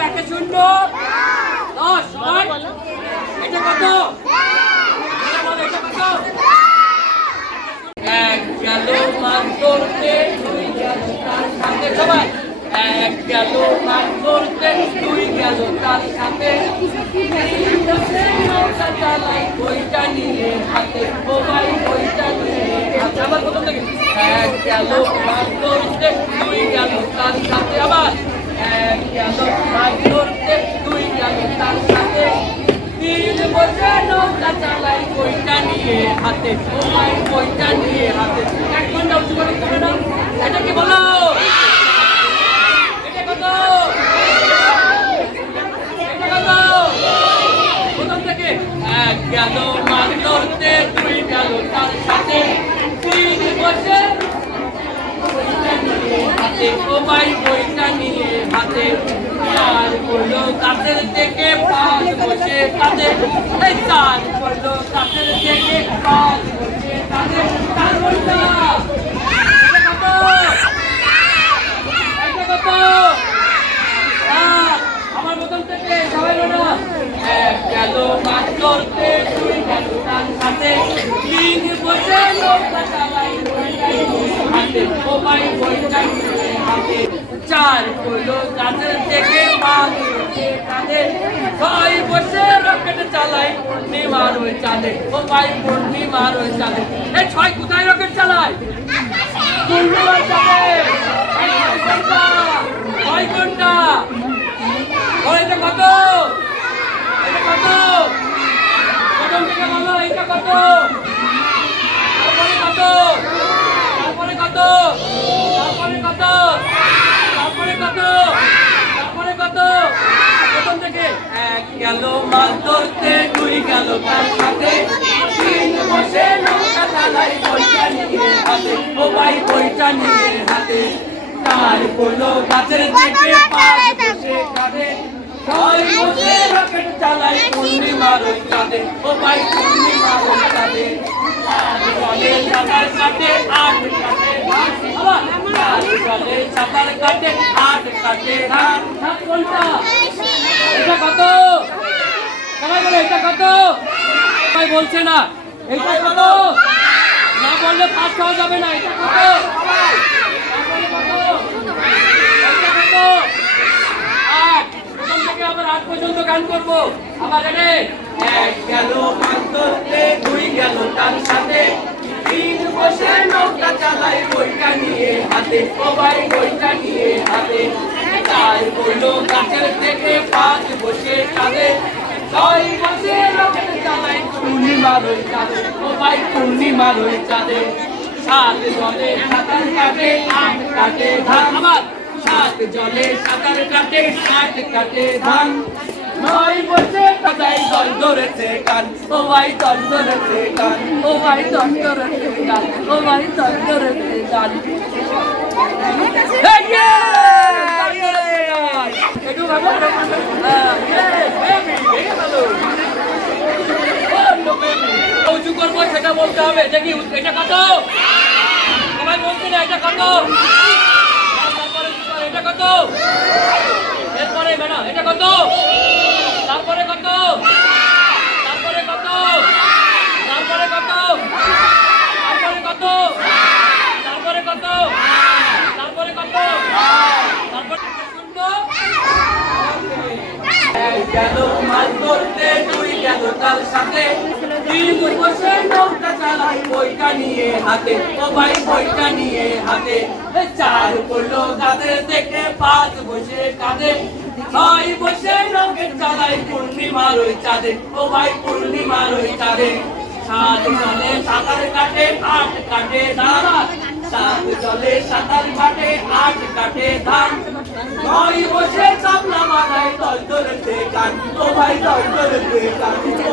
একে শূন্য দশ এটা কত? এক গেল মাছ ধরতে দুই গেল তার সাথে। বইটা নিয়ে হাতে বইটা নিয়ে এক গেল মাছ ধরতে দুই গেল তার সাথে আবার এক গেল মাছ ধরতে দুই গেল তার সাথে তিন বছর নৌকা চালাই বইটা নিয়ে সবাই বইটা নিয়ে হাতে। এক ঘণ্টা উঁচু করে তুলে এটা কি বলো? মাছ ধরতে দুই তার সাথে। তিন বইটা নিয়ে হাতে। চার করল কাছের থেকে পাঁচ বসে। করল কাছের থেকে পাঁচ বসে কাঁদে চার ঘণ্টা এটা কত এটা কত আর আমার প্রথম থেকে সবাই বলো এক চার হলো গাছের থেকে কাঁদে ছয় বসে রকেট চালাই পূর্ণিমার ওই চাঁদে সবাই পূর্ণিমার ওই চাঁদে এই ছয় কোথায়? রকেট চালায় এই ছয় ঘণ্টা ছয় ঘণ্টা ও এটা কত এটা কত প্রথম থেকে বলো এটা কত তারপরে কত তারপরে কত তারপরে কত তারপরে কত তারপরে কত প্রথম থেকে এক গেল মাছ ধরতে, দুই গেল তার সাথে। তিন বসে নৌকা চালাই বইটা নিয়ে হাতে। ও ভাই বইটা নিয়ে হাতে। চার পড়ল গাছের থেকে পাঁচ বসে কাঁদে ছয় বসে রকেট চালাই পূর্ণিমার ওই চাঁদে। ও ভাই, পূর্ণিমার ওই জলে সাঁতার কাটে, আট কাটে আবার সাঁতার কাটে, আট কাটে ধান। সাত ঘণ্টা এটা কত সবাই বলে এটা কত বলছে না। এটা কত না বললে পাস খাওয়া যাবে না। এটা কত থেকে পাঁচ বসে কাঁদে পূর্ণিমার ওই চাঁদে সাত জলে সাঁতার কাটে আট কাটে ধান। আবার সাত জলে সাঁতার কাটে আট কাটে ধান। নয় বসে কাদাই দল ধরেছে কান ও ভাই দল ধরেছে কান ও ভাই দল ধরেছে কান ও ভাই দল ধরেছে কান সেটা বলতে হবে। দেখি এটা কত? সবাই বলছে না এটা কত? কি? এটা কত? এরপরে ম্যাডাম এটা কত? তারপরে কত? তারপরে কত? তারপরে কত? তারপরে কত? তারপরে কত? তারপরে কত? তারপরে গেল মাছ ধরতে দুই গেল তার সাথে তিন বসে নৌকা চালাই বইটা নিয়ে হাতে ও ভাই বইটা নিয়ে হাতে চার পড়ল গাছের থেকে পাঁচ বসে কাঁদে। ছয় বসে নৌকে চালাই পূর্ণিমার ওই চাঁদে ও ভাই পূর্ণিমার ওই চাঁদে। সাত জলে সাঁতার কাটে, আট কাটে ধান। সাত জলে সাঁতার কাটে, আট কাটে ধান। নয় বসে চাপলা মাথায় দল ধরেছে গান ও ভাই দল ধরেছে